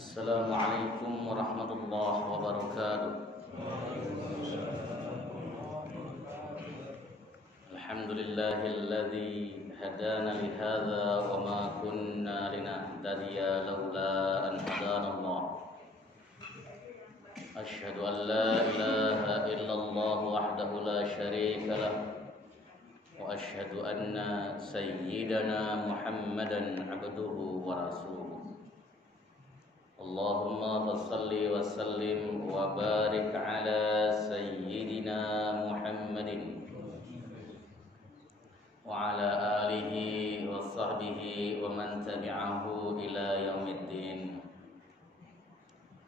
Assalamualaikum warahmatullahi wabarakatuh. Alhamdulillahilladzi hadana li hadza wa ma kunna linahtadiya laula an hadanallah. Asyhadu an la ilaha illallah wahdahu la syarika lah wa asyhadu anna sayyidana Muhammadan abduhu wa rasuluh. Allahumma salli wa sallim wa barik ala sayyidina Muhammadin wa ala alihi wa sahbihi wa man tabi'ahu ila yaumiddin.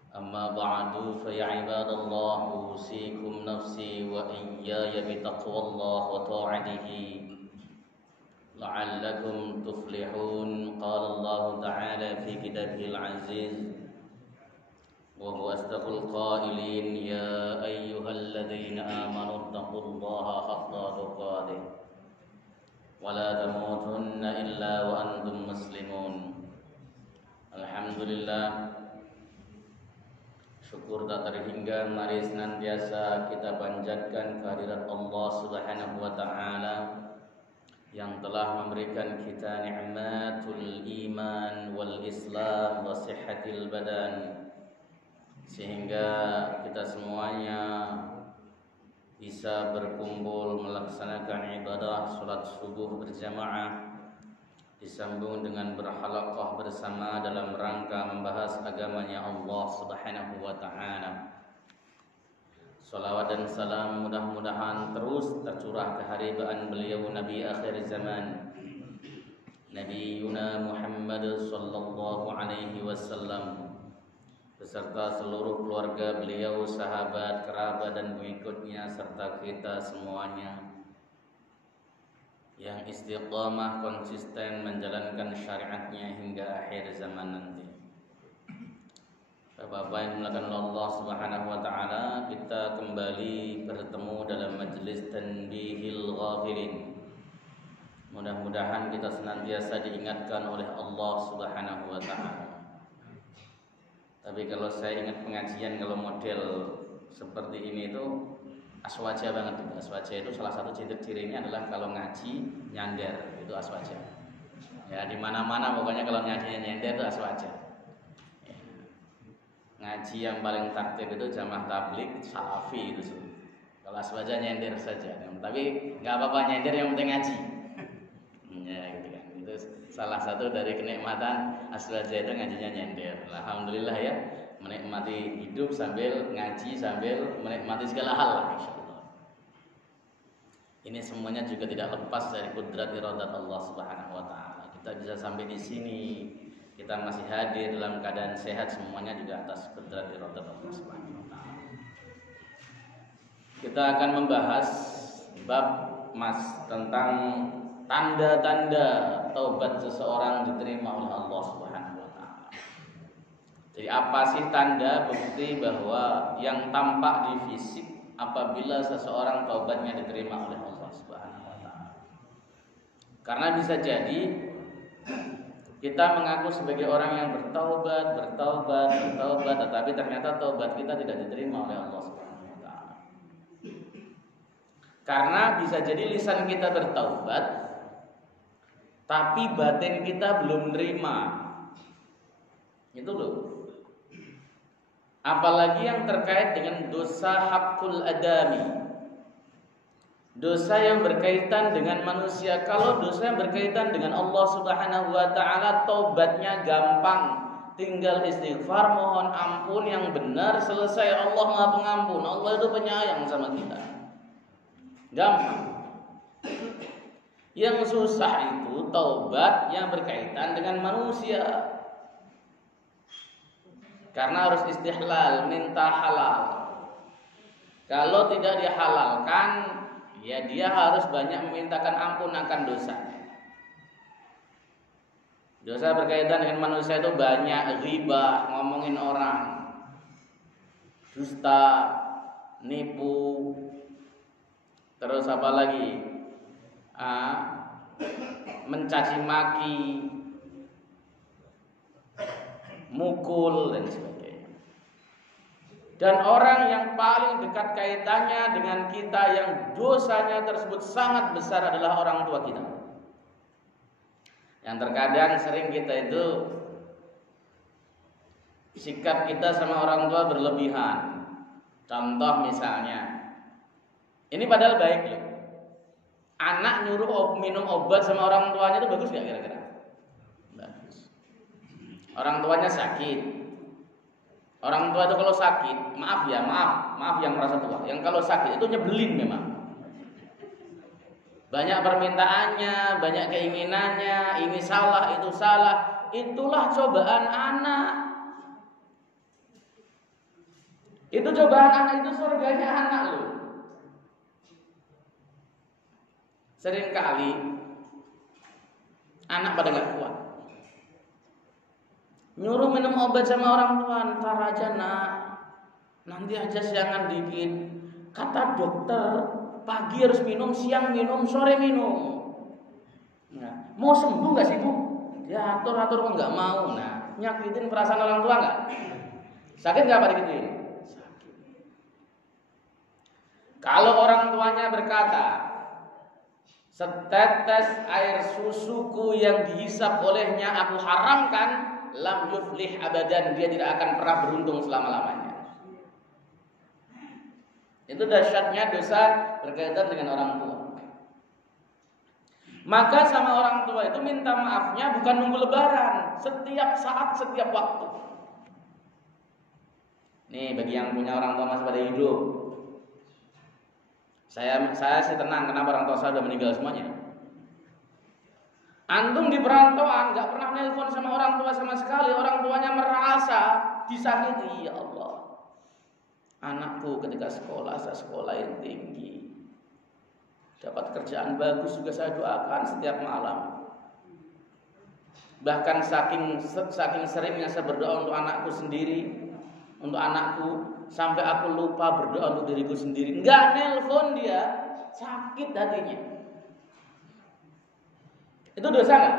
Amma ba'du fa ya ibadallah, usikum nafsi wa iyaya bi taqwallah wa ta'atihi la'allakum tuflihun. Qala Allah ta'ala fi kitabihil aziz wa huwa asdaqul qailin, ya ayyuhalladzina amanu taqullaha haqqa tuqatih wa la tamutunna illa wa antum muslimun. Alhamdulillah, syukur tak terhingga mari senantiasa kita panjatkan kehadirat Allah Subhanahu wa taala yang telah memberikan kita nikmatul iman wal islam wa sihhatil badan, sehingga kita semuanya bisa berkumpul melaksanakan ibadah salat subuh berjamaah, disambung dengan berhalaqah bersama dalam rangka membahas agamanya Allah Subhanahu wa taala. Salawat dan salam mudah-mudahan terus tercurah keharibaan beliau Nabi akhir zaman, Nabi Yuna Muhammad sallallahu alaihi wasallam, beserta seluruh keluarga beliau, sahabat, kerabat dan pengikutnya, serta kita semuanya yang istiqamah konsisten menjalankan syariatnya hingga akhir zaman nanti. Bapak-bapak yang dimuliakan Allah Subhanahu wa taala, kita kembali bertemu dalam majelis Tanbihil Ghafilin. Mudah-mudahan kita senantiasa diingatkan oleh Allah Subhanahu wa taala. Tapi kalau saya ingat pengajian kalau model seperti ini itu aswaja banget. Aswaja itu salah satu ciri-cirinya adalah kalau ngaji nyender, itu aswaja. Ya, di mana-mana pokoknya kalau ngajinya nyender itu aswaja. Ya. Ngaji yang paling takdir itu jamaah tabligh, salafi itu. Kalau aswaja nyender saja. Tapi nggak apa-apa nyender, yang penting ngaji. Ya, gitu kan. Itu salah satu dari kenikmatan aswaja itu ngajinya nyender. Alhamdulillah ya, menikmati hidup sambil ngaji, sambil menikmati segala hal lah, insyaallah. Ini semuanya juga tidak lepas dari kudrat iradat Allah Subhanahu wa taala. Kita bisa sampai di sini, kita masih hadir dalam keadaan sehat, semuanya juga atas kudrat iradat Allah Subhanahu wa taala. Kita akan membahas bab tentang tanda-tanda taubat seseorang diterima oleh Allah Subhanahu wa taala. Jadi apa sih tanda bukti bahwa yang tampak di fisik apabila seseorang taubatnya diterima oleh Allah Subhanahu wa taala? Karena bisa jadi kita mengaku sebagai orang yang bertaubat, tetapi ternyata taubat kita tidak diterima oleh Allah Subhanahu wa taala. Karena bisa jadi lisan kita bertaubat, tapi batin kita belum menerima. Itu loh. Apalagi yang terkait dengan dosa hakul adami, dosa yang berkaitan dengan manusia. Kalau dosa yang berkaitan dengan Allah Subhanahu wa taala, taubatnya gampang, tinggal istighfar, mohon ampun yang benar, selesai. Allah Maha Pengampun, Allah itu penyayang sama kita, gampang. Yang susah itu taubat yang berkaitan dengan manusia. Karena harus istihlal, minta halal. Kalau tidak dihalalkan, ya dia harus banyak memintakan ampun akan dosanya. Dosa berkaitan dengan manusia itu banyak, ghibah, ngomongin orang, dusta, nipu, terus apa lagi? Mencaci maki, mukul dan sebagainya. Dan orang yang paling dekat kaitannya dengan kita yang dosanya tersebut sangat besar adalah orang tua kita. Yang terkadang sering kita itu sikap kita sama orang tua berlebihan. Contoh misalnya, ini padahal baik loh. Anak nyuruh minum obat sama orang tuanya itu bagus gak kira-kira? Bagus. Orang tuanya sakit. Orang tua itu kalau sakit, maaf yang merasa tua. Yang kalau sakit itu nyebelin memang. Banyak permintaannya, banyak keinginannya, ini salah, itu salah. Itulah cobaan anak. Itu cobaan anak, itu surganya anak loh. Seringkali anak pada gak kuat, nyuruh minum obat sama orang tua. Ntar aja nak, nanti aja siangan dikit. Kata dokter pagi harus minum, siang minum, sore minum. Nah, mau sembuh gak sih bu? Ya atur-atur kok gak mau. Nah, nyakitin perasaan orang tua gak? Sakit gak apa digituin? Sakit. Kalau orang tuanya berkata, setetes air susuku yang dihisap olehnya aku haramkan, lam yuflih abadan, dia tidak akan pernah beruntung selama-lamanya. Itu dahsyatnya dosa berkaitan dengan orang tua. Maka sama orang tua itu minta maafnya bukan nunggu lebaran, setiap saat, setiap waktu. Nih bagi yang punya orang tua masih pada hidup, Saya sih tenang, kenapa orang tua saya sudah meninggal semuanya. Antum di perantauan gak pernah nelpon sama orang tua sama sekali. Orang tuanya merasa disakiti. Ya Allah, anakku ketika sekolah, saya sekolahin tinggi, dapat kerjaan bagus juga saya doakan setiap malam. Bahkan saking seringnya saya berdoa untuk anakku sendiri, untuk anakku, sampai aku lupa berdoa untuk diriku sendiri. Enggak nelpon dia, sakit hatinya. Itu dosa enggak?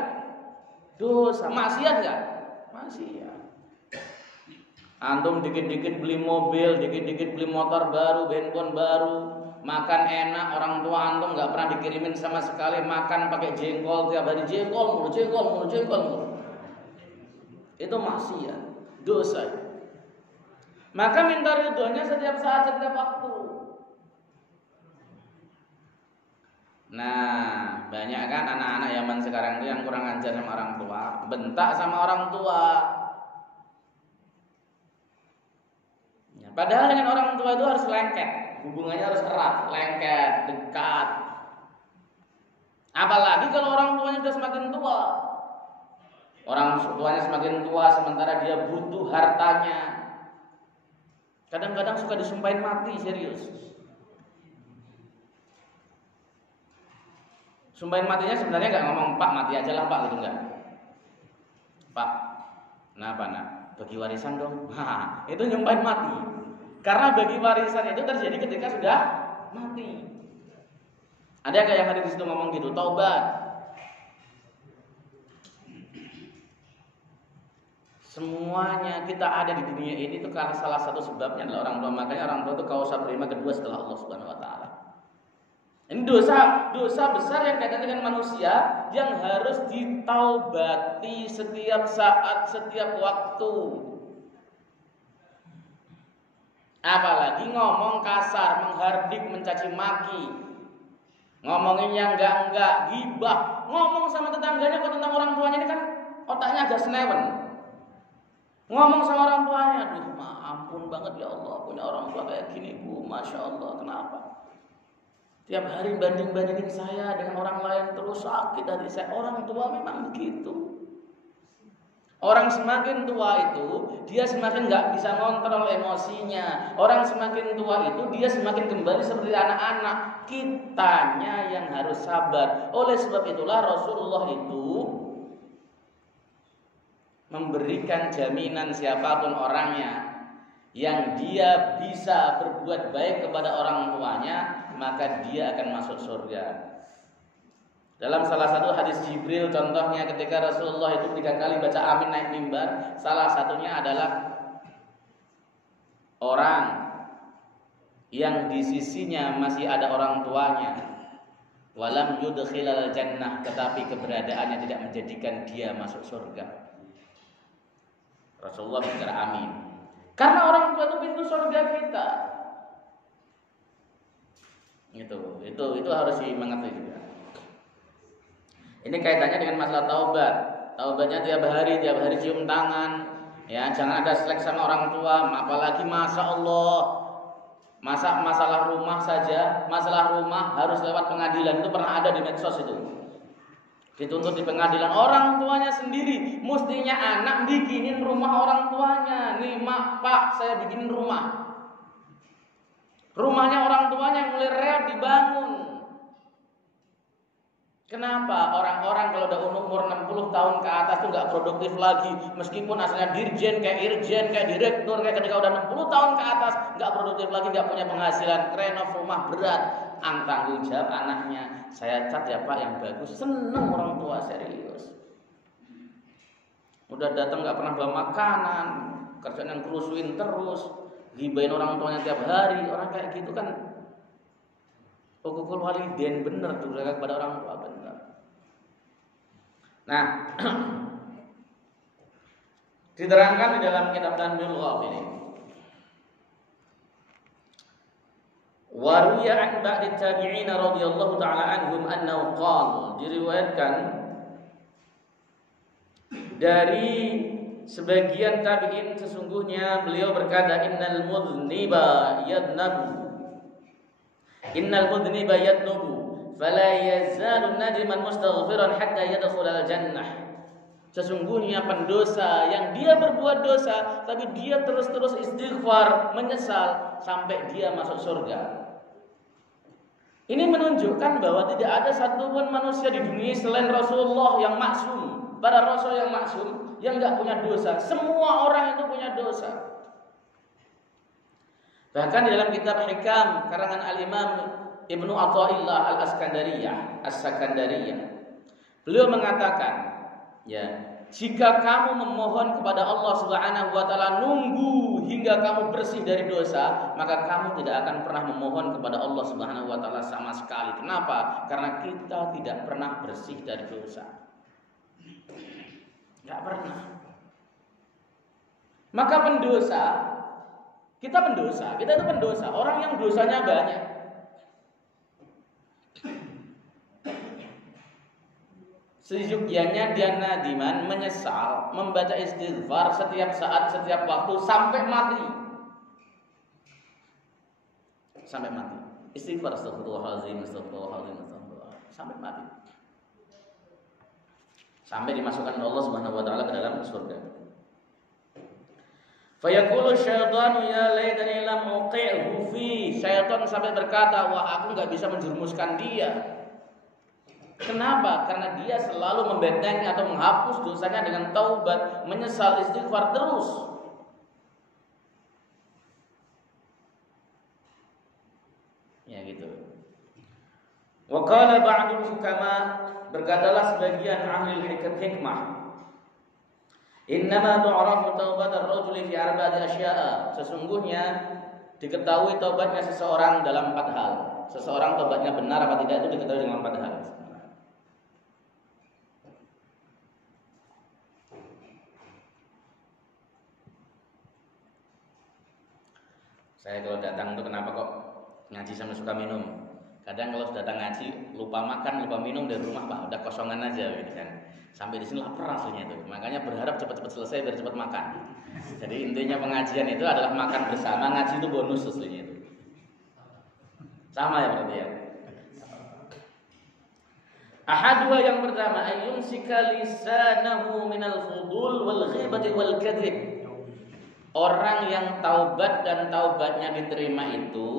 Dosa. Maksiat enggak? Maksiat. Antum dikit-dikit beli mobil, dikit-dikit beli motor baru, handphone baru, makan enak, orang tua antum enggak pernah dikirimin sama sekali, makan pakai jengkol tiap hari, jengkol mulu. Itu maksiat, dosa. Maka minta ridhonya setiap saat, setiap waktu. Nah, banyak kan anak-anak zaman sekarang itu yang kurang ajar sama orang tua, bentak sama orang tua. Ya, padahal dengan orang tua itu harus lengket, hubungannya harus erat, lengket, dekat. Apalagi kalau orang tuanya sudah semakin tua. Orang tuanya semakin tua sementara dia butuh hartanya. Kadang-kadang suka disumpahin mati, serius. Sumpahin matinya sebenarnya nggak ngomong Pak mati aja lah Pak gitu enggak. Pak, kenapa nak? Bagi warisan dong. Itu nyumpahin mati. Karena bagi warisan itu terjadi ketika sudah mati. Ada nggak yang hadis itu ngomong gitu? Taubat. Semuanya kita ada di dunia ini itu karena salah satu sebabnya adalah orang tua. Makanya orang tua itu kausa prima kedua setelah Allah Subhanahu wa taala. Ini dosa besar yang kaitan dengan manusia yang harus ditaubati setiap saat, setiap waktu. Apalagi ngomong kasar, menghardik, mencaci maki, ngomongin yang enggak, ghibah, ngomong sama tetangganya kok tentang orang tuanya, ini kan otaknya agak senewen. Ngomong sama orang tuanya, aduh ampun banget ya Allah, punya orang tua kayak gini bu, Masya Allah, kenapa? Tiap hari banding-bandingin saya dengan orang lain terus sakit hati saya. Orang tua memang begitu. Orang semakin tua itu, dia semakin gak bisa ngontrol emosinya. Orang semakin tua itu, dia semakin kembali seperti anak-anak. Kitanya yang harus sabar. Oleh sebab itulah Rasulullah itu memberikan jaminan siapapun orangnya yang dia bisa berbuat baik kepada orang tuanya, maka dia akan masuk surga. Dalam salah satu hadis Jibril contohnya ketika Rasulullah itu 3 kali baca amin naik mimbar, salah satunya adalah orang yang di sisinya masih ada orang tuanya, walam yudkhilal jannah, tetapi keberadaannya tidak menjadikan dia masuk surga. Rasulullah bicara amin. Karena orang tua itu pintu surga kita. Itu harus dimengerti juga. Ini kaitannya dengan masalah taubat. Taubatnya tiap hari cium tangan. Ya, jangan ada selek sama orang tua. Apalagi masya Allah, masalah rumah saja, masalah rumah harus lewat pengadilan. Itu pernah ada di medsos itu. Dituntut di pengadilan, orang tuanya sendiri. Mestinya anak bikinin rumah orang tuanya. Nih mak, pak, saya bikinin rumah. Rumahnya orang tuanya yang mulai reot dibangun. Kenapa orang-orang kalau udah umur 60 tahun ke atas tuh nggak produktif lagi, meskipun asalnya dirjen, kayak irjen, kayak direktur, kayak ketika udah 60 tahun ke atas nggak produktif lagi, nggak punya penghasilan, renov rumah berat, tanggung jawab anaknya. Saya cat ya pak yang bagus, seneng orang tua serius. Udah datang nggak pernah bawa makanan, kerjaan yang kerusuin terus, gibain orang tuanya tiap hari, orang kayak gitu kan. Hukukul walidain bener tuh kepada orang tua bener. Nah, diterangkan di dalam kitab Tanbihul Ghafilin. Wa ruwiya an ba'd tabi'in radhiyallahu ta'ala anhum annahu qala, diriwayatkan dari sebagian tabi'in sesungguhnya beliau berkata, innal mudhniba yadnubu fala yazalu nadiman mustaghfiran hatta yadkhulal jannah. Sesungguhnya pendosa yang dia berbuat dosa tapi dia terus-terus istighfar, menyesal sampai dia masuk surga. Ini menunjukkan bahwa tidak ada satupun manusia di dunia selain Rasulullah yang maksum, para rasul yang maksum, yang enggak punya dosa. Semua orang itu punya dosa. Bahkan di dalam kitab Hikam karangan Al-Imam Ibnu Athaillah As-Sakandariyah, beliau mengatakan, ya, jika kamu memohon kepada Allah Subhanahu wa taala nunggu hingga kamu bersih dari dosa, maka kamu tidak akan pernah memohon kepada Allah Subhanahu wa taala sama sekali. Kenapa? Karena kita tidak pernah bersih dari dosa. Enggak pernah. Maka kita itu pendosa, orang yang dosanya banyak. Seyogyanya dia nadiman, menyesal, membaca istighfar setiap saat, setiap waktu sampai mati. Sampai mati. Istighfar astagfirullahaladzim sampai mati. Sampai dimasukkan Allah Subhanahu wa taala ke dalam surga. Fayaqulu syaitanu ya laitani lam uqi'hu fi. Syaitan sampai berkata, wah aku enggak bisa menjerumuskan dia. Kenapa? Karena dia selalu membentengi atau menghapus dosanya dengan taubat, menyesal, istighfar terus. Ya gitu. Wa qala ba'dul hukama, berkatalah sebagian ahli hikmah, innama tu'rafu taubatar rajuli fi arba'ati asya'a. Sesungguhnya diketahui taubatnya seseorang dalam 4 hal. Seseorang taubatnya benar apa tidak itu diketahui dengan 4 hal. Saya kalau datang itu kenapa kok ngaji sampai suka minum? Kadang kalau sudah datang ngaji lupa makan, lupa minum dari rumah, Pak, udah kosongan aja gitu kan. Sampai di sini lapar rasanya itu. Makanya berharap cepat-cepat selesai biar cepat makan. Jadi intinya pengajian itu adalah makan bersama, ngaji itu bonus aslinya itu. Sama ya berarti ya. Ahadwa yang pertama, ayyumsika lisanahu minal fudul wal ghibati wal kadzib. Orang yang taubat dan taubatnya diterima itu,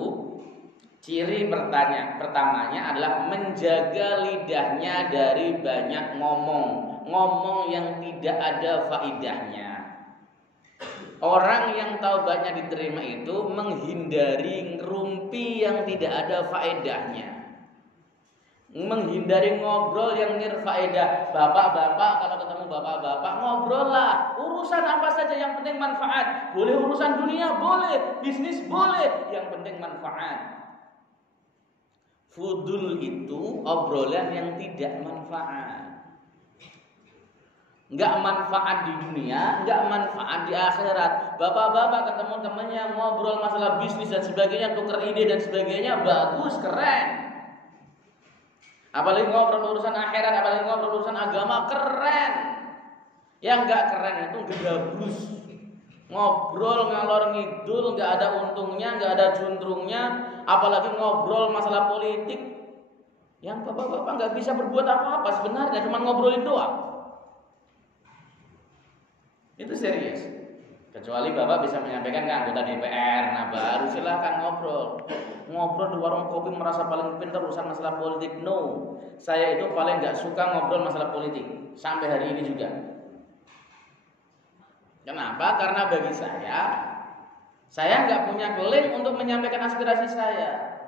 ciri pertamanya adalah menjaga lidahnya dari banyak ngomong yang tidak ada faidahnya. Orang yang taubatnya diterima itu menghindari ngerumpi yang tidak ada faedahnya. menghindari ngobrol yang nirfaedah. Bapak-bapak kalau ketemu bapak-bapak ngobrol lah, urusan apa saja yang penting manfaat. Boleh urusan dunia, boleh bisnis, boleh, yang penting manfaat. Fudul itu obrolan yang tidak manfaat. Enggak manfaat di dunia, enggak manfaat di akhirat. Bapak-bapak ketemu temannya ngobrol masalah bisnis dan sebagainya, tukar ide dan sebagainya, bagus, keren. Apalagi ngobrol urusan akhirat, apalagi ngobrol urusan agama, keren. Yang enggak keren itu gedablus. Ngobrol ngalor ngidul, enggak ada untungnya, enggak ada juntrungnya, apalagi ngobrol masalah politik. Yang bapak-bapak enggak bisa berbuat apa-apa sebenarnya, cuma ngobrolin doang. Itu serius. Kecuali bapak bisa menyampaikan ke anggota DPR, nah baru silahkan ngobrol. Ngobrol di warung kopi merasa paling pintar urusan masalah politik. No, saya itu paling nggak suka ngobrol masalah politik sampai hari ini juga. Kenapa? Karena bagi saya nggak punya keling untuk menyampaikan aspirasi saya.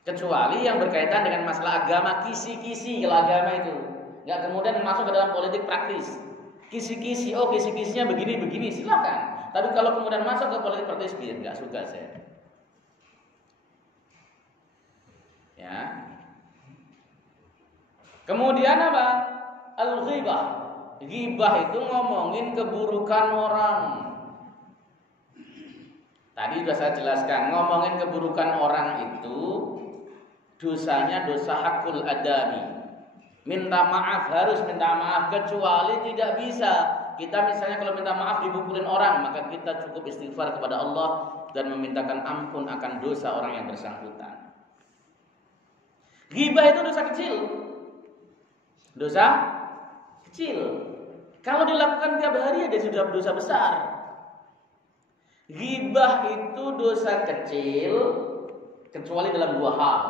Kecuali yang berkaitan dengan masalah agama, kisi-kisi kalau agama itu, nggak kemudian masuk ke dalam politik praktis. Kisi-kisi, oh kisi-kisinya begini-begini, silakan. Tapi kalau kemudian masuk ke politik praktis, nggak suka saya. Ya. Kemudian apa? Al-ghibah. Ghibah itu ngomongin keburukan orang. Tadi sudah saya jelaskan, ngomongin keburukan orang itu dosanya dosa hakul adami. Minta maaf, harus minta maaf, kecuali tidak bisa. Kita misalnya kalau minta maaf dipukulin orang, maka kita cukup istighfar kepada Allah dan memintakan ampun akan dosa orang yang bersangkutan. Ghibah itu dosa kecil. Dosa kecil. Kalau dilakukan tiap hari dia sudah dosa besar. Ghibah itu dosa kecil kecuali dalam dua hal.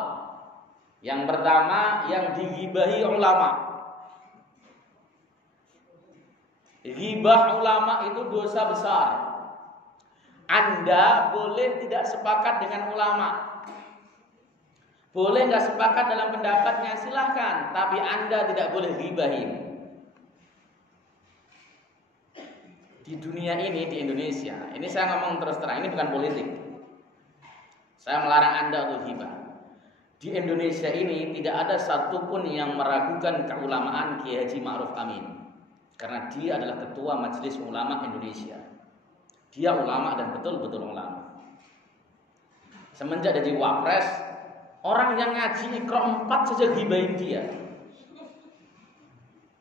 Yang pertama, yang dighibahi ulama. Ghibah ulama itu dosa besar. Anda boleh tidak sepakat dengan ulama, boleh nggak sepakat dalam pendapatnya, silahkan. Tapi Anda tidak boleh ghibahin. Di dunia ini, di Indonesia, ini saya ngomong terus terang, ini bukan politik. Saya melarang Anda untuk ghibah. Di Indonesia ini tidak ada satupun yang meragukan keulamaan Kiai Haji Ma'ruf Amin, karena dia adalah ketua Majelis Ulama Indonesia. Dia ulama dan betul-betul ulama. Semenjak jadi wapres, orang yang ngaji Iqra 4 saja ghibahin dia.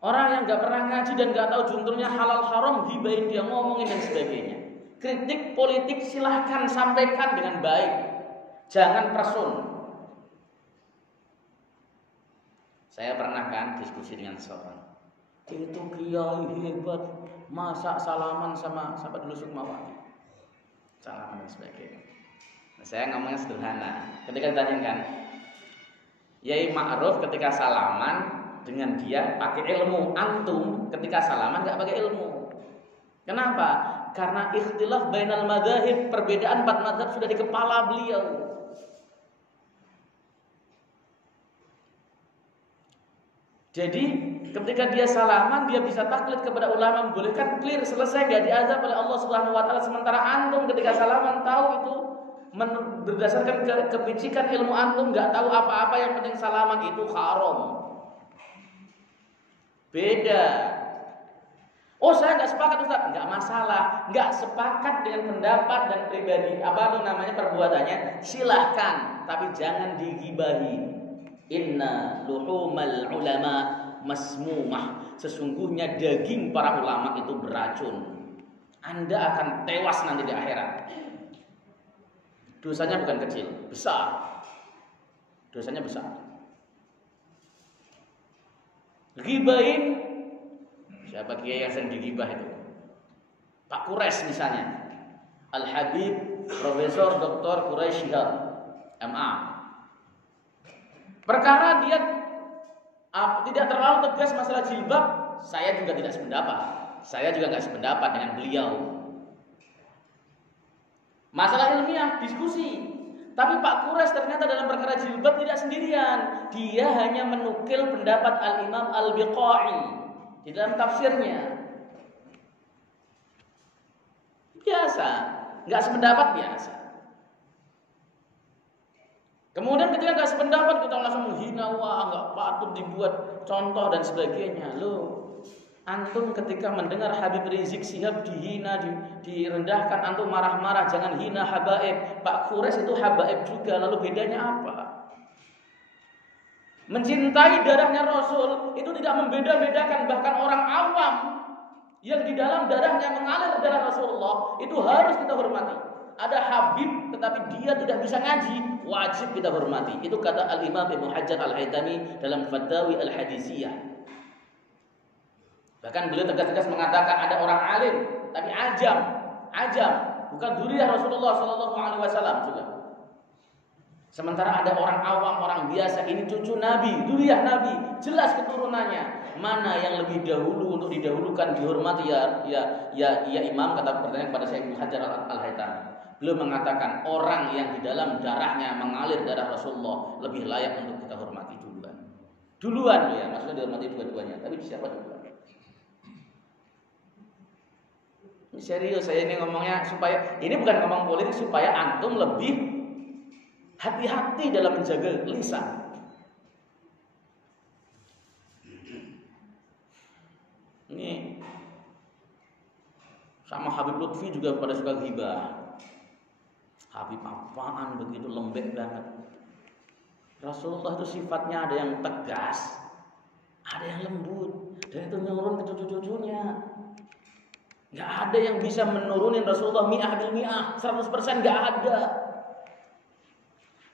Orang yang gak pernah ngaji dan gak tahu junturnya halal haram, ghibahin dia, ngomongin dan sebagainya. Kritik politik silahkan sampaikan dengan baik, jangan person. Saya pernah kan diskusi dengan seorang, itu kiai hebat, masa salaman sama sahabat dulu Sukmawati, salaman dan sebagainya. Nah, saya ngomongnya sederhana. Ketika ditanyakan, Yai Ma'ruf ketika salaman dengan dia pakai ilmu, antum ketika salaman nggak pakai ilmu. Kenapa? Karena ikhtilaf bainal madzhab, perbedaan 4 mazhab sudah di kepala beliau. Jadi ketika dia salaman, dia bisa taklid kepada ulama, membolehkan, clear, selesai, gak diazab oleh Allah Subhanahu wa taala. Sementara antum ketika salaman tahu itu berdasarkan kepicikan ilmu antum, gak tahu apa-apa, yang penting salaman itu haram. Beda. Oh, saya gak sepakat Ustaz, gak masalah. Gak sepakat dengan pendapat dan pribadi apa itu namanya perbuatannya, silahkan, tapi jangan digibahi. Inna luhumal ulama masmumah. Sesungguhnya daging para ulama itu beracun. Anda akan tewas nanti di akhirat. Dosanya bukan kecil, besar. Dosanya besar. Ghibahin, siapa kiai yang sering digibah itu? Pak Quraisy misalnya. Al-Habib Profesor Dr. Quraisy Shihab, MA. Perkara dia tidak terlalu tegas masalah jilbab, saya juga tidak sependapat. Saya juga nggak sependapat dengan beliau. Masalah ilmiah, diskusi. Tapi Pak Quraisy ternyata dalam perkara jilbab tidak sendirian. Dia hanya menukil pendapat Al-Imam Al-Biqai di dalam tafsirnya. Biasa, nggak sependapat biasa. Kemudian ketika nggak sependapat kita langsung menghina, wah nggak patut dibuat contoh dan sebagainya. Loh, antum ketika mendengar Habib Rizik Syihab dihina, direndahkan, antum marah-marah, jangan hina habaib. Pak Quraisy itu habaib juga, lalu bedanya apa? Mencintai darahnya Rasul itu tidak membeda-bedakan, bahkan orang awam yang di dalam darahnya mengalir darah Rasulullah itu harus kita hormati. Ada Habib tetapi dia tidak bisa ngaji, wajib kita hormati. Itu kata Al-Imam Ibnu Hajar Al-Haytami dalam Fatawi Al-Hadisiyah. Bahkan beliau tegas-tegas mengatakan ada orang alim tapi ajam, bukan dzurriyyah Rasulullah sallallahu alaihi wasallam juga. Sementara ada orang awam, orang biasa, ini cucu Nabi, dzurriyyah Nabi, jelas keturunannya. Mana yang lebih dahulu untuk didahulukan dihormati ya imam, kata pertanyaan kepada saya Ibnu Hajar Al-Haytami. Beliau mengatakan orang yang di dalam darahnya mengalir darah Rasulullah lebih layak untuk kita hormati duluan. Duluan ya, maksudnya dihormati dua-duanya, tapi siapa duluan? Ini serius, saya ini ngomongnya supaya ini bukan ngomong politik, supaya antum lebih hati-hati dalam menjaga lisan. Ini sama Habib Lutfi juga pada suka ghibah. Habib apaan begitu lembek banget. Rasulullah itu sifatnya ada yang tegas, ada yang lembut, dan itu menurun ke cucu-cucunya. Gak ada yang bisa menurunin Rasulullah mi'ah bil mi'ah, 100% gak ada.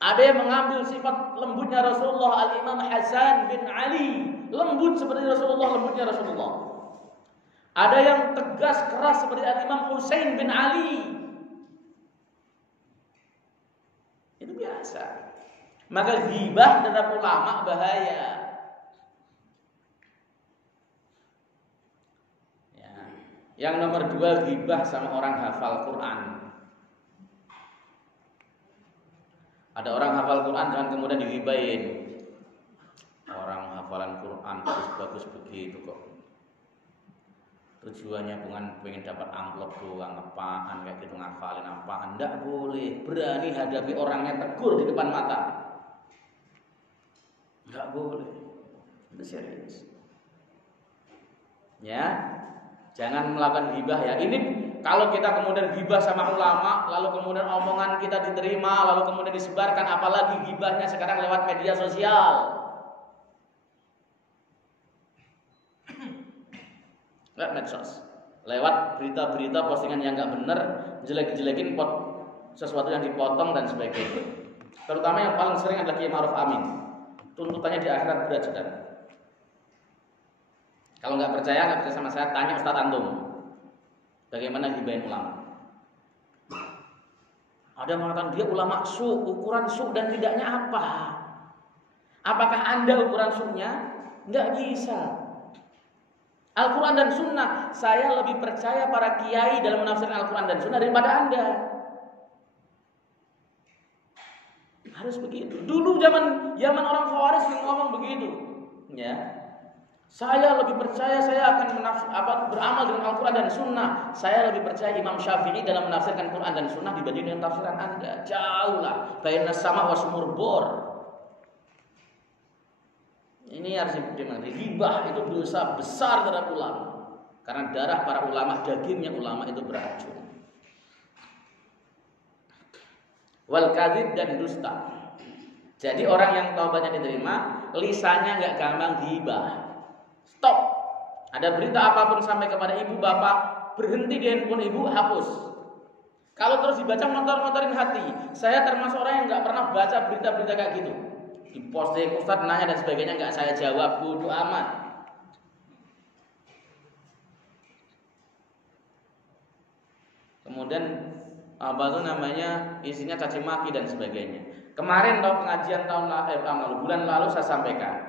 Ada yang mengambil sifat lembutnya Rasulullah, Al-Imam Hasan bin Ali, lembut seperti Rasulullah, lembutnya Rasulullah. Ada yang tegas keras seperti Al-Imam Husain bin Ali. Itu biasa. Maka ghibah terhadap ulama bahaya. Ya. Yang nomor 2, ghibah sama orang hafal Quran. Ada orang hafal Quran jangan kemudian dighibahin. Orang hafalan Quran bagus-bagus begitu kok. Tujuannya bukan pengen dapat amplop doang, apaan kayak gitu, ngafalin apaan. Enggak boleh. Berani hadapi orangnya, tegur di depan mata. Enggak boleh. Itu serius. Ya. Jangan melakukan ghibah ya. Ini kalau kita kemudian ghibah sama ulama, lalu kemudian omongan kita diterima, lalu kemudian disebarkan, apalagi ghibahnya sekarang lewat media sosial. Lewat medsos, lewat berita-berita postingan yang nggak benar, jelek-jelekin sesuatu yang dipotong dan sebagainya. Terutama yang paling sering adalah Kiai Ma'ruf Amin. Tuntutannya di akhirat berat sudah. Kalau nggak percaya sama saya, tanya Ustadz antum, bagaimana gibahin ulama? Ada yang mengatakan dia ulama su, ukuran su dan tidaknya apa? Apakah Anda ukuran su-nya? Nggak bisa. Al-Quran dan Sunnah, saya lebih percaya para kiai dalam menafsirkan Al-Quran dan Sunnah daripada Anda. Harus begitu. Dulu zaman orang Khawarij yang ngomong begitu, ya. Saya lebih percaya saya akan beramal dengan Al-Quran dan Sunnah. Saya lebih percaya Imam Syafi'i dalam menafsirkan Quran dan Sunnah dibanding dengan tafsiran Anda. Jauh lah, baina sama wa sumur bor. Ini harus dimengerti. Ghibah itu dosa besar terhadap ulama. Karena darah para ulama, dagingnya ulama itu beracun. Wal kadzib dan dusta. Jadi orang yang taubatnya diterima, lisannya nggak gampang ghibah. Stop. Ada berita apapun sampai kepada ibu bapak, berhenti di handphone ibu, hapus. Kalau terus dibaca motor-motorin hati. Saya termasuk orang yang nggak pernah baca berita-berita kayak gitu. Di posting Ustadz nanya dan sebagainya nggak saya jawab, bodoh amat. Kemudian isinya caci maki dan sebagainya. Kemarin pengajian tahun lalu, bulan lalu saya sampaikan,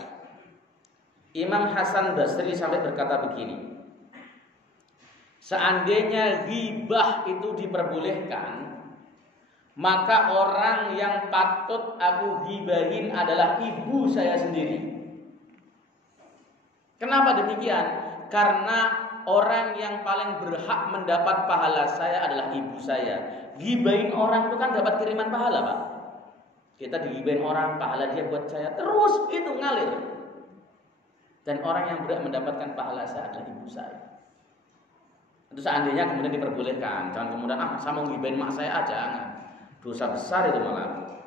Imam Hasan Basri sampai berkata begini, seandainya ghibah itu diperbolehkan, maka orang yang patut aku gibahin adalah ibu saya sendiri. Kenapa demikian? Karena orang yang paling berhak mendapat pahala saya adalah ibu saya. Gibahin orang itu kan dapat kiriman pahala, Pak. Kita digibahin orang, pahala dia buat saya terus itu ngalir. Dan orang yang berhak mendapatkan pahala saya adalah ibu saya. Itu seandainya kemudian diperbolehkan, jangan kemudian saya mau gibahin mak saya aja, jangan. Dosa besar itu malah.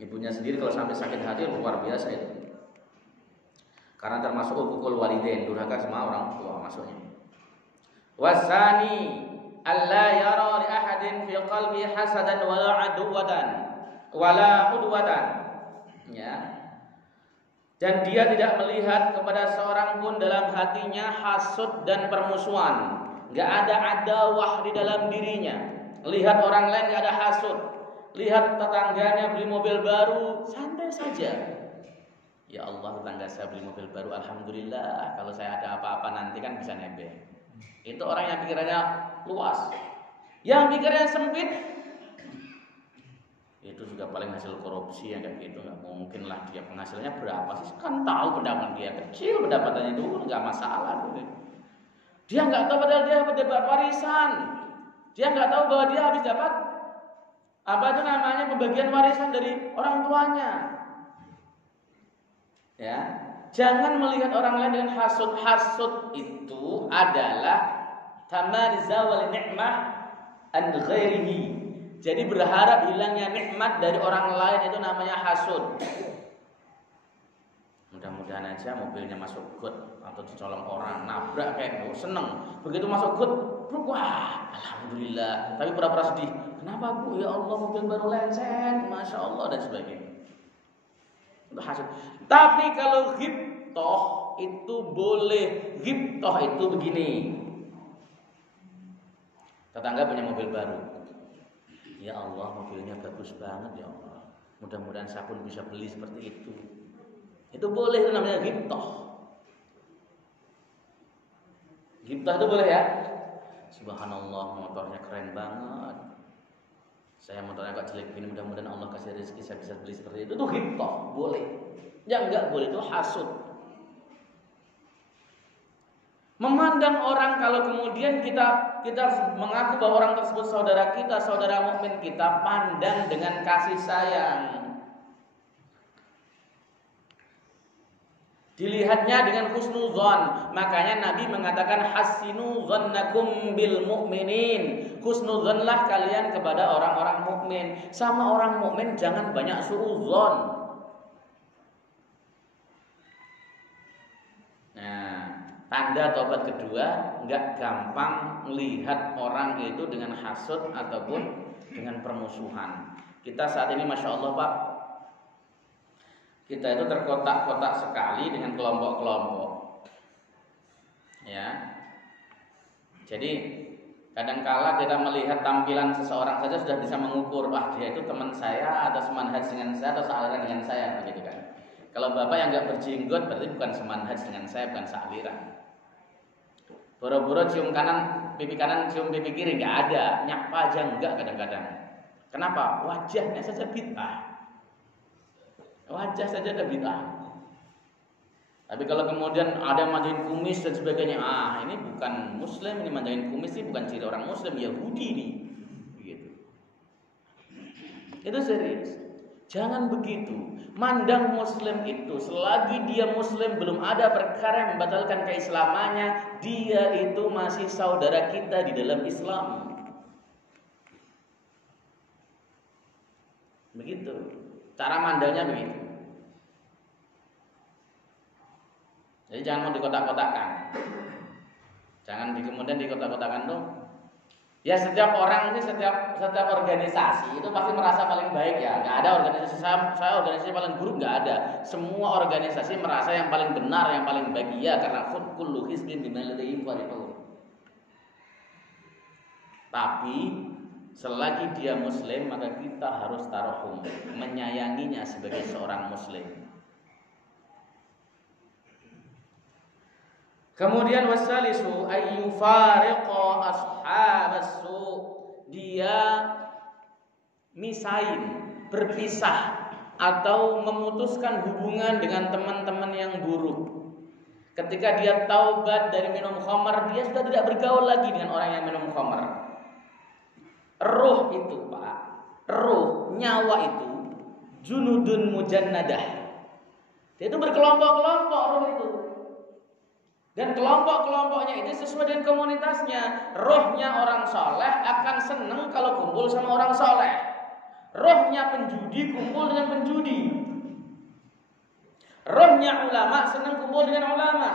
Ibunya sendiri kalau sampai sakit hati luar biasa itu. Karena termasuk uququl walidain, durhaka sama orang tua masuknya. Wasani alla yara li ahadin fi qalbi hasadan wala aduwatan wala udwatan. Ya. Dan dia tidak melihat kepada seorang pun dalam hatinya hasud dan permusuhan. Enggak ada adawah di dalam dirinya. Lihat orang lain enggak ada hasud. Lihat tetangganya beli mobil baru, santai saja. Ya Allah, tetangga saya beli mobil baru, alhamdulillah. Kalau saya ada apa-apa nanti kan bisa nebeng. Itu orang yang pikirannya luas. Yang pikirannya sempit, itu juga paling hasil korupsi yang kayak gitu. Nggak mungkin lah dia penghasilannya berapa sih? Kan tahu pendapatan dia kecil, pendapatannya itu nggak masalah. Dia nggak tahu padahal dia dapat warisan. Dia nggak tahu bahwa dia habis dapat apa itu namanya pembagian warisan dari orang tuanya. Ya, jangan melihat orang lain dengan hasud. Hasud itu adalah tamaniza wal ni'mah an ghairihi. Jadi berharap hilangnya nikmat dari orang lain itu namanya hasud. Mudah-mudahan aja mobilnya masuk got atau dicolong orang, nabrak kayak seneng. Begitu masuk got, wah, alhamdulillah. Tapi pura-pura sedih. Kenapa Bu? Ya Allah, mobil baru lecet, masya Allah dan sebagainya. Untuk hasud. Tapi kalau ghibtoh itu boleh. Ghibtoh itu begini. Tetangga punya mobil baru. Ya Allah, mobilnya bagus banget ya Allah. Mudah-mudahan saya pun bisa beli seperti itu. Itu boleh, itu namanya ghibtoh. Ghibtoh itu boleh ya. Subhanallah, motornya keren banget. Saya motornya kok jelek gini, mudah-mudahan Allah kasih rezeki saya bisa beli seperti itu. Itu ghibtoh, boleh. Yang enggak boleh itu hasud. Memandang orang kalau kemudian kita mengaku bahwa orang tersebut saudara kita, saudara mukmin kita, pandang dengan kasih sayang. Dilihatnya dengan husnuzon. Makanya Nabi mengatakan hasinu dzannakum bil mu'minin. Husnuzonlah kalian kepada orang-orang mukmin. Sama orang mukmin jangan banyak suudzon. Nah, tanda tobat kedua, enggak gampang melihat orang itu dengan hasud ataupun dengan permusuhan. Kita saat ini masya Allah Pak, kita itu terkotak-kotak sekali dengan kelompok-kelompok. Ya. Jadi kadangkala kita melihat tampilan seseorang saja sudah bisa mengukur, wah dia itu teman saya atau semanhaj dengan saya atau sealiran dengan saya, begitu kan. Kalau bapak yang enggak berjenggot berarti bukan semanhaj dengan saya, bukan sealiran. Boro-boro cium kanan, pipi kanan, cium pipi kiri enggak ada, nyapa aja enggak kadang-kadang. Kenapa? Wajahnya saja bid'ah. Wajah saja ada bid'ah. Tapi kalau kemudian ada yang manjain kumis dan sebagainya, ini bukan muslim, ini manjain kumis ini bukan ciri orang muslim, Yahudi nih. Begitu. Itu serius. Jangan begitu. Mandang muslim itu selagi dia muslim belum ada perkara yang membatalkan keislamannya, dia itu masih saudara kita di dalam Islam. Begitu. Cara mandangnya begitu. Jadi jangan mau dikotak-kotakan. Jangan kemudian dikotak-kotakan tuh. Ya setiap orang ini setiap organisasi itu pasti merasa paling baik ya. Enggak ada organisasi saya organisasi paling buruk, enggak ada. Semua organisasi merasa yang paling benar, yang paling baik ya, karena kullu hizbin bima ladaihim farihun. Tapi selagi dia muslim maka kita harus tarahum, menyayanginya sebagai seorang muslim. Kemudian wasalisu ayyufariqa ashabas su, dia misain, berpisah atau memutuskan hubungan dengan teman-teman yang buruk. Ketika dia taubat dari minum khamar, dia sudah tidak bergaul lagi dengan orang yang minum khamar. Ruh itu, Pak, ruh, nyawa itu junudun mujannadah. Dia itu berkelompok-kelompok ruh itu. Dan kelompok-kelompoknya itu sesuai dengan komunitasnya. Rohnya orang soleh akan senang kalau kumpul sama orang soleh. Rohnya penjudi kumpul dengan penjudi. Rohnya ulama senang kumpul dengan ulama.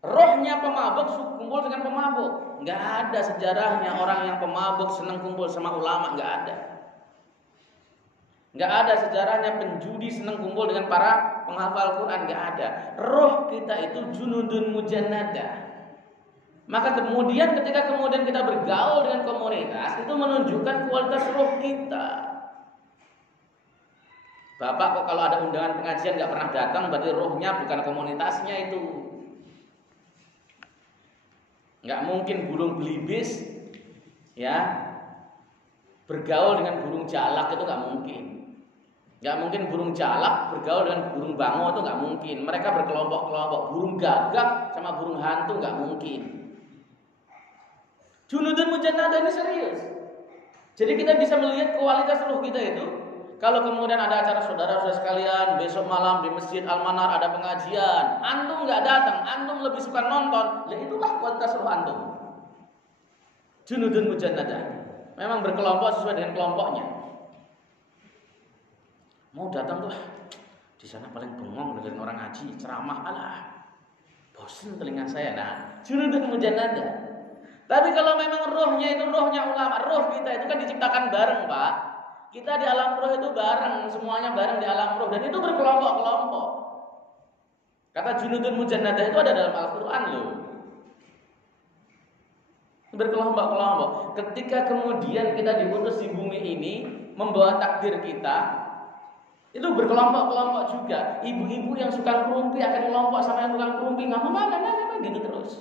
Rohnya pemabuk kumpul dengan pemabuk. Nggak ada sejarahnya orang yang pemabuk senang kumpul sama ulama, nggak ada. Nggak ada sejarahnya penjudi senang kumpul dengan para penghafal Quran, nggak ada. Roh kita itu junudun mujannadah. Maka kemudian ketika kemudian kita bergaul dengan komunitas, itu menunjukkan kualitas roh kita. Bapak kok kalau ada undangan pengajian nggak pernah datang, berarti rohnya bukan komunitasnya itu. Nggak mungkin burung belibis ya bergaul dengan burung jalak, itu nggak mungkin. Nggak mungkin burung jalak bergaul dengan burung bango, itu nggak mungkin. Mereka berkelompok-kelompok. Burung gagak sama burung hantu nggak mungkin. Junudun mujannadah ini serius. Jadi kita bisa melihat kualitas ruh kita itu. Kalau kemudian ada acara saudara-saudara sekalian, besok malam di Masjid Al-Manar ada pengajian, antum nggak datang, antum lebih suka nonton, itulah kualitas ruh antum. Junudun mujannadah. Memang berkelompok sesuai dengan kelompoknya. Mau datang tuh, di sana paling bengong dengerin orang ngaji, ceramah, alah, bosen telinga saya. Nah, junudun mujannadah. Tapi kalau memang rohnya itu rohnya ulama, roh kita itu kan diciptakan bareng, Pak. Kita di alam roh itu bareng, semuanya bareng di alam roh, dan itu berkelompok-kelompok. Kata junudun mujannadah itu ada dalam Al-Quran loh. Berkelompok-kelompok. Ketika kemudian kita diutus di bumi ini membawa takdir kita, itu berkelompok-kelompok juga. Ibu-ibu yang suka kerumpi akan kelompok sama yang tukang kerumpi, nggak gitu terus.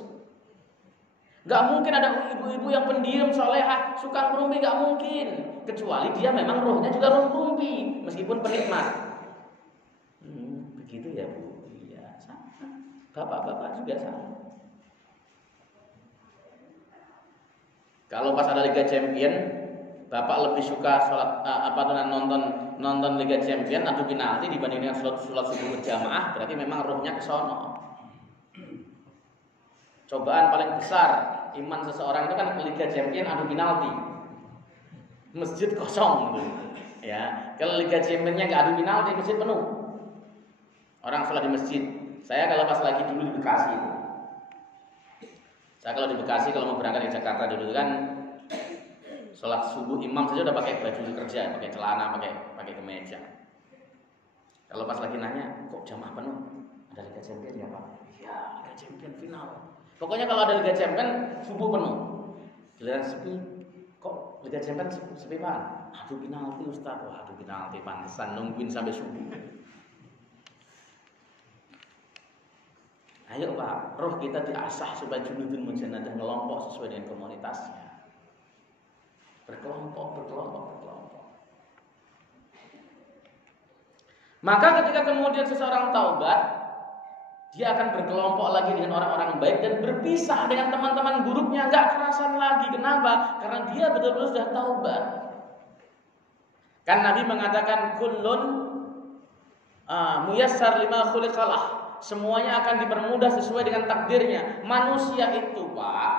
Gak mungkin ada ibu-ibu yang pendiam solehah suka kerumpi, gak mungkin. Kecuali dia memang rohnya juga roh kerumpi, meskipun penikmat. Begitu ya Bu? Iya, sama. Bapak-bapak juga sama. Kalau pas ada Liga Champion, bapak lebih suka nonton Liga Champion adu penalti dibanding dengan sholat subuh berjamaah, berarti memang rohnya ke sono. Cobaan paling besar iman seseorang itu kan Liga Champion adu penalti, masjid kosong gitu. Ya, kalau Liga Championnya nggak adu penalti, masjid penuh. Orang sholat di masjid. Saya kalau pas lagi dulu di Bekasi, kalau mau berangkat ke Jakarta dulu kan sholat subuh imam saja udah pakai baju kerja, pakai celana, pakai kemeja. Kalau pas lagi nanya, kok jamaah penuh? Ada Liga Champion ya Pak? Iya, Liga Champion final. Pokoknya kalau ada Liga Champion subuh penuh. Giliran sepi, kok Liga Champion sepi Pak? Aduh penalti Ustaz, aduh penalti, pantesan nungguin sampai subuh. Ayo Pak, roh kita diasah supaya junudun mujannadah ngelompok sesuai dengan komunitasnya. Berkelompok. Maka ketika kemudian seseorang taubat, dia akan berkelompok lagi dengan orang-orang baik dan berpisah dengan teman-teman buruknya, nggak kerasan lagi. Kenapa? Karena dia betul-betul sudah taubat. Kan Nabi mengatakan kullun muyassar lima khuliqalah. Semuanya akan dipermudah sesuai dengan takdirnya. Manusia itu, Pak,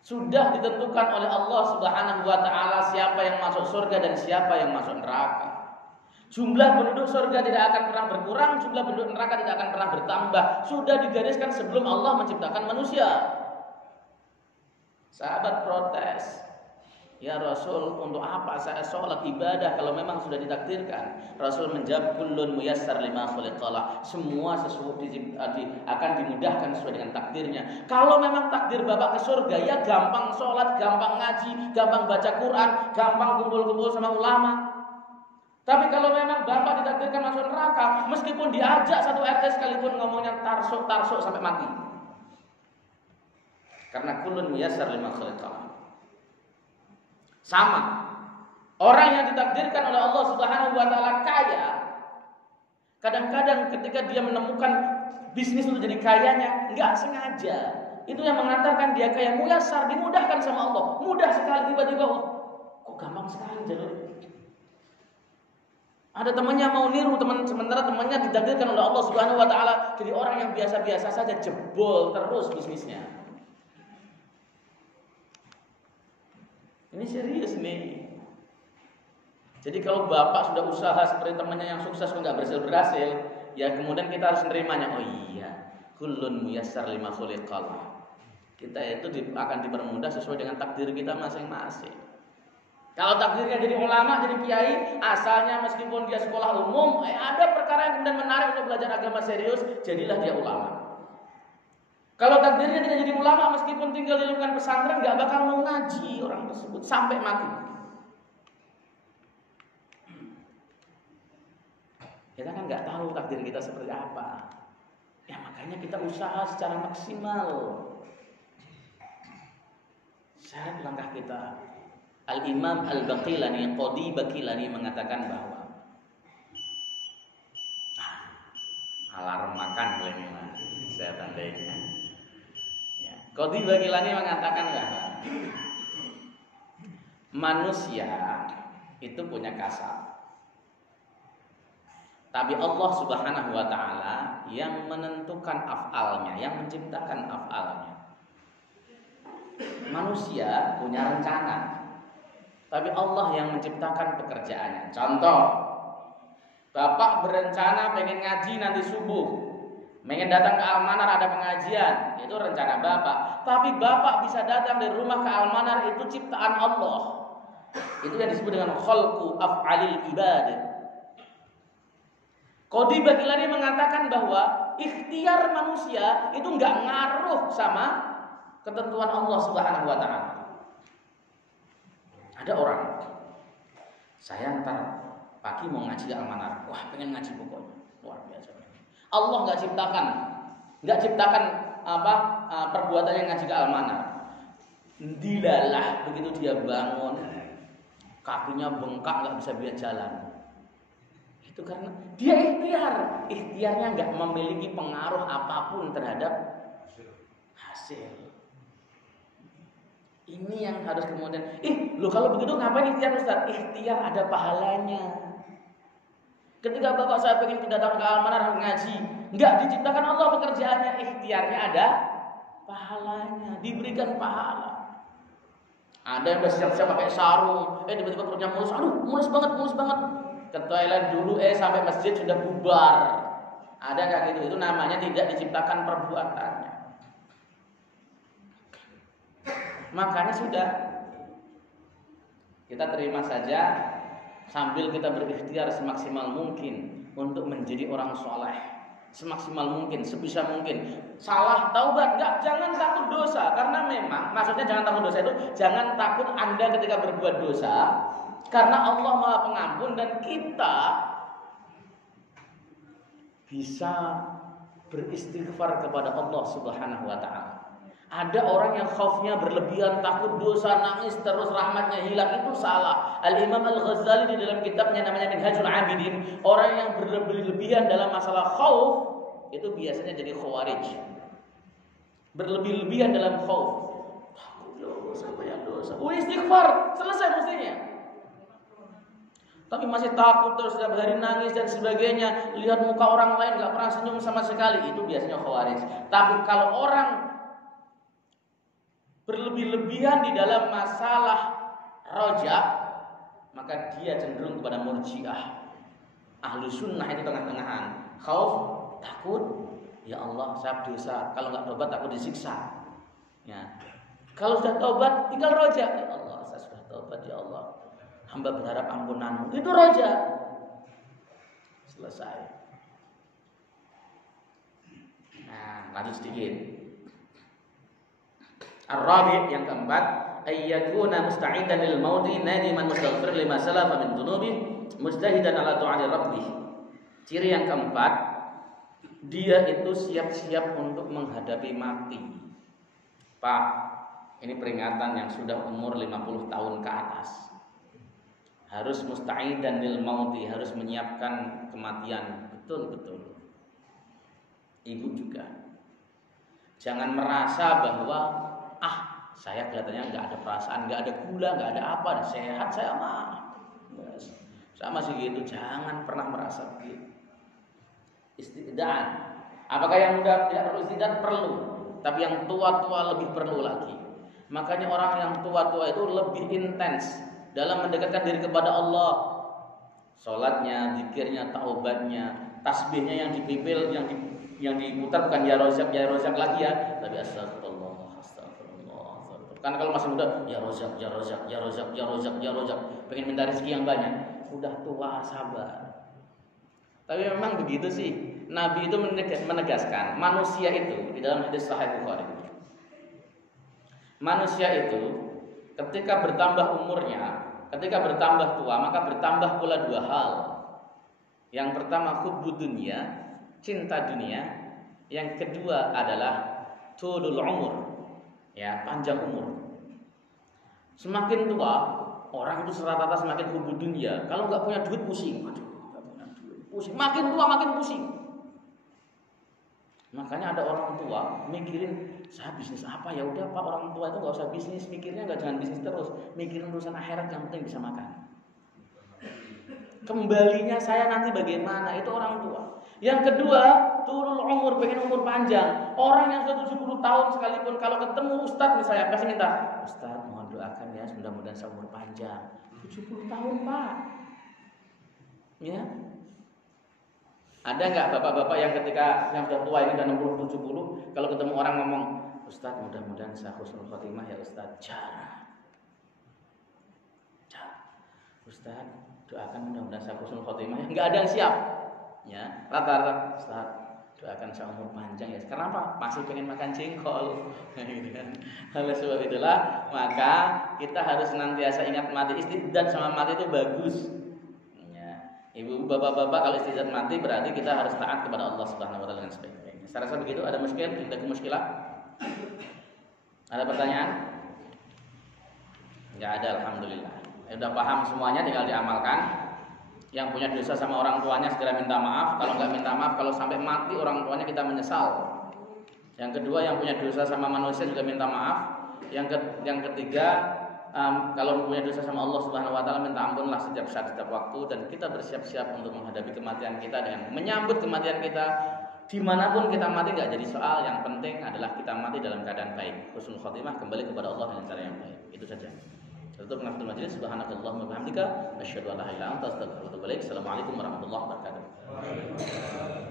sudah ditentukan oleh Allah Subhanahu wa taala siapa yang masuk surga dan siapa yang masuk neraka. Jumlah penduduk surga tidak akan pernah berkurang, jumlah penduduk neraka tidak akan pernah bertambah. Sudah digariskan sebelum Allah menciptakan manusia. Sahabat protes, ya Rasul, untuk apa saya sholat ibadah kalau memang sudah ditakdirkan? Rasul menjawab, kullun muyassar lima khuliqalah. Semua sesuatu akan dimudahkan sesuai dengan takdirnya. Kalau memang takdir Bapak ke surga, ya gampang sholat, gampang ngaji, gampang baca Quran, gampang kumpul-kumpul sama ulama. Tapi kalau memang Bapak ditakdirkan masuk neraka, meskipun diajak satu RT sekalipun ngomongnya tarsuk sampai mati. Karena kullun muyassar lima khuliqa. Sama. Orang yang ditakdirkan oleh Allah Subhanahu wa taala kaya, kadang-kadang ketika dia menemukan bisnis untuk jadi kayanya, enggak sengaja. Itu yang mengantarkan dia kaya, muyassar, dimudahkan sama Allah. Mudah sekali tiba-tiba, kok gampang sekali jalur. Ada temannya mau niru sementara temannya ditakdirkan oleh Allah Subhanahu wa taala jadi orang yang biasa-biasa saja, jebol terus bisnisnya. Ini serius nih. Jadi kalau bapak sudah usaha seperti temannya yang sukses kok nggak berhasil, ya kemudian kita harus menerimanya. Oh iya, kullun muyassar lima khuliqalah. Kita itu akan dipermudah sesuai dengan takdir kita masing-masing. Kalau takdirnya jadi ulama, jadi kiai, asalnya meskipun dia sekolah umum, ada perkara yang kemudian menarik untuk belajar agama serius, jadilah dia ulama. Kalau takdirnya tidak jadi ulama, meskipun tinggal di lingkungan pesantren, nggak bakal mau ngaji orang tersebut sampai mati. Kita kan nggak tahu takdir kita seperti apa. Ya makanya kita usaha secara maksimal. Syarat langkah kita. Al-Imam Al-Baqilani, Qadi Baqilani mengatakan bahwa alarm makan ini lah, saya tandainya. Ya. Qadi Baqilani mengatakan bahwa manusia itu punya kasab, tapi Allah Subhanahu wa taala yang menentukan af'alnya, yang menciptakan af'alnya. Manusia punya rencana, tapi Allah yang menciptakan pekerjaannya. Contoh, bapak berencana pengen ngaji nanti subuh, pengen datang ke Almanar ada pengajian, itu rencana bapak. Tapi bapak bisa datang dari rumah ke Almanar, itu ciptaan Allah. Itu yang disebut dengan khalqu af'alil ibad. Qadi Baqilani mengatakan bahwa ikhtiar manusia itu enggak ngaruh sama ketentuan Allah Subhanahu wa taala. Ada orang, saya ntar pagi mau ngaji ke Almanar, wah pengen ngaji pokoknya, luar biasa. Allah nggak ciptakan perbuatan yang ngaji ke Almanar. Dilalah begitu dia bangun, kakinya bengkak nggak bisa biar jalan. Itu karena dia ikhtiarnya nggak memiliki pengaruh apapun terhadap hasil. Ini yang harus kemudian, kalau begitu ngapain ikhtiar Ustaz? Ikhtiar ada pahalanya. Ketika bapak saya pengen datang ke Almanar ngaji, enggak diciptakan Allah pekerjaannya, ikhtiarnya ada pahalanya, diberikan pahala. Ada yang bersiap-siap pakai sarung, tiba-tiba perutnya mulus, mulus banget. Ke toilet dulu, sampai masjid sudah bubar. Ada nggak gitu? Itu namanya tidak diciptakan perbuatannya. Makanya sudah, kita terima saja sambil kita berikhtiar semaksimal mungkin untuk menjadi orang soleh, semaksimal mungkin, sebisa mungkin. Salah, taubat, jangan takut dosa, karena memang maksudnya jangan takut dosa itu jangan takut Anda ketika berbuat dosa, karena Allah Maha Pengampun dan kita bisa beristighfar kepada Allah Subhanahu wa taala. Ada orang yang khaufnya berlebihan, takut dosa, nangis terus rahmatnya hilang, itu salah. Al-Imam Al-Ghazali di dalam kitabnya namanya Minhajul Abidin, orang yang berlebihan dalam masalah khauf itu biasanya jadi khawarij. Berlebih-lebihan dalam khauf. Takut dosa, banyak dosa. Istighfar, selesai mestinya. Tapi masih takut terus setiap hari nangis dan sebagainya, lihat muka orang lain enggak pernah senyum sama sekali, itu biasanya khawarij. Tapi kalau orang berlebih-lebihan di dalam masalah rojak, maka dia cenderung kepada murjiah. Ahlu sunnah itu tengah-tengahan. Khauf, takut, ya Allah saya dosa, kalau nggak tobat takut disiksa. Ya. Kalau sudah tobat tinggal rojak, ya Allah saya sudah tobat, ya Allah hamba berharap ampunanmu, itu rojak. Selesai. Nah, lanjut sedikit. Ar-rabi' yang keempat, ayyakuna musta'idan lil mauti nadiman mustaghfir lima salafa min dhunubi mujtahidan ala ta'ati rabbih. Ciri yang keempat, dia itu siap-siap untuk menghadapi mati. Pak, ini peringatan yang sudah umur 50 tahun ke atas. Harus musta'idan lil mauti, harus menyiapkan kematian. Betul-betul. Ibu juga. Jangan merasa bahwa saya kelihatannya nggak ada perasaan, nggak ada gula, nggak ada apa, sehat saya mah. Sama segitu, jangan pernah merasa begitu. Istiqdad. Apakah yang muda tidak perlu istiqdad? Perlu. Tapi yang tua-tua lebih perlu lagi. Makanya orang yang tua-tua itu lebih intens dalam mendekatkan diri kepada Allah. Salatnya, zikirnya, taubatnya, tasbihnya yang dipipil, yang diputar bukan ya rozak lagi ya, tapi astagfirullah. Karena kalau masih muda, ya rozak, pengen minta rezeki yang banyak. Udah tua, sabar. Tapi memang begitu sih. Nabi itu menegaskan manusia itu di dalam hadis Sahih Bukhari. Manusia itu ketika bertambah umurnya, ketika bertambah tua, maka bertambah pula dua hal. Yang pertama hubbud dunya, cinta dunia. Yang kedua adalah tulul umur, ya, panjang umur. Semakin tua, orang itu rata-rata semakin hubbud dunya. Kalau nggak punya duit pusing, pusing. Makin tua makin pusing. Makanya ada orang tua mikirin, saya bisnis apa ya udah Pak, orang tua itu nggak usah bisnis, mikirnya nggak jangan bisnis terus, mikirin urusan akhirat yang penting bisa makan. Kembalinya saya nanti bagaimana, itu orang tua. Yang kedua, tulul umur, pengen umur panjang. Orang yang sudah 70 tahun sekalipun kalau ketemu ustadz misalnya pasti minta, Ustadz mohon doakan ya mudah-mudahan saya umur panjang. 70 tahun Pak. Ya. Ada nggak bapak-bapak yang ketika yang sudah tua ini udah 60-70 kalau ketemu orang ngomong, Ustadz mudah-mudahan saya husnul khotimah ya Ustadz. Jarang. Ustadz doakan mudah-mudahan saya husnul khotimah. Nggak ada yang siap. Ya, rata-rata Ustadz doakan saya umur panjang ya. Kenapa? Masih pengen makan jengkol. Oleh sebab itulah maka kita harus senantiasa ingat mati. Istiqdad sama mati itu bagus. Ibu, bapak-bapak, kalau istiqdad mati berarti kita harus taat kepada Allah Subhanahu wa taala dengan sebaik-baiknya. Saya rasa begitu. Ada muskil? Tidak muskilah? Ada pertanyaan? Enggak ada, alhamdulillah. Sudah paham semuanya, tinggal diamalkan. Yang punya dosa sama orang tuanya segera minta maaf. Kalau enggak minta maaf, kalau sampai mati orang tuanya kita menyesal. Yang kedua, yang punya dosa sama manusia juga minta maaf. Yang ketiga, kalau punya dosa sama Allah Subhanahu wa taala minta ampunlah setiap saat, setiap waktu, dan kita bersiap-siap untuk menghadapi kematian kita dengan menyambut kematian kita. Dimanapun kita mati nggak jadi soal, yang penting adalah kita mati dalam keadaan baik, husnul khotimah, kembali kepada Allah dengan cara yang baik. Itu saja. Tutup nafsul majlis. Subhanakallahumma wa bihamdika asyhadu an la ilaha illa anta astaghfiruka wa atubu ilaik. Assalamualaikum warahmatullahi wabarakatuh.